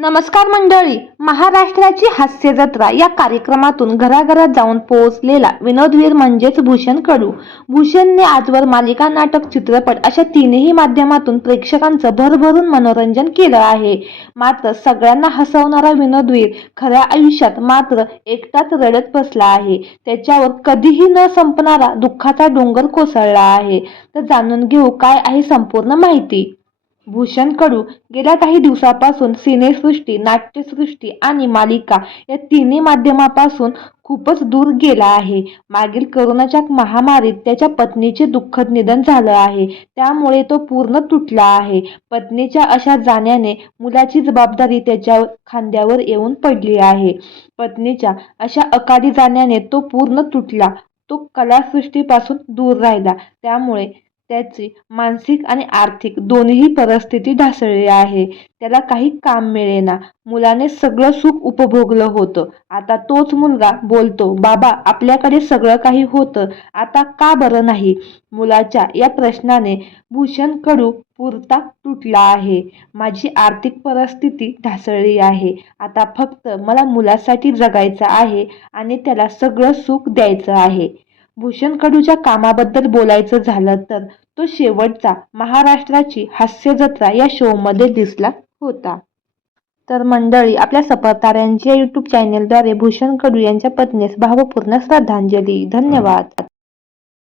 नमस्कार मंडळी, महाराष्ट्राची हास्य जत्रा या कार्यक्रमातून घराघरात जाऊन पोहोचलेला विनोदवीर म्हणजेच भूषण कडू. भूषणने आजवर मालिका, नाटक, चित्रपट अशा तीनही माध्यमातून प्रेक्षकांचं भरभरून मनोरंजन केलं आहे. मात्र सगळ्यांना हसवणारा विनोदवीर खऱ्या आयुष्यात मात्र एकटाच रडत बसला आहे. त्याच्यावर कधीही न संपणारा दुःखाचा डोंगर कोसळला आहे. तर जाणून घेऊ काय आहे संपूर्ण माहिती. भूषण कडू गेल्या काही दिवसापासून सिनेसृष्टी, नाट्यसृष्टी आणि मालिका या तिन्ही माध्यमापासून खूपच दूर गेला आहे. मागील करोनाच्या महामारीत त्याच्या पत्नीचे दुःखद निधन झालं आहे. त्यामुळे तो पूर्ण तुटला आहे. पत्नीच्या अशा जाण्याने मुलाची जबाबदारी त्याच्या खांद्यावर येऊन पडली आहे. पत्नीच्या अशा अकाली जाण्याने तो पूर्ण तुटला. तो कलासृष्टीपासून दूर राहिला. त्यामुळे त्याची मानसिक आणि आर्थिक दोन्ही परिस्थिती ढासळली आहे. त्याला काही काम मिळेना. मुलाने सगळं सुख उपभोगलं होतं. आता तोच मुलगा बोलतो, बाबा आपल्याकडे सगळं काही होतं, आता का बरं नाही? मुलाच्या या प्रश्नाने भूषण कडू पुरता तुटला आहे. माझी आर्थिक परिस्थिती ढासळली आहे. आता फक्त मला मुलासाठी जगायचं आहे आणि त्याला सगळं सुख द्यायचं आहे. भूषण कडूच्या कामाबद्दल बोलायचं झालं तर तो शेवटचा महाराष्ट्राची हास्य जत्रा या शोमध्ये दिसला होता. तर मंडळी, आपल्या सफरताऱ्यांच्या यूट्यूब चॅनेलद्वारे भूषण कडू यांच्या पत्नीस भावपूर्ण श्रद्धांजली. धन्यवाद.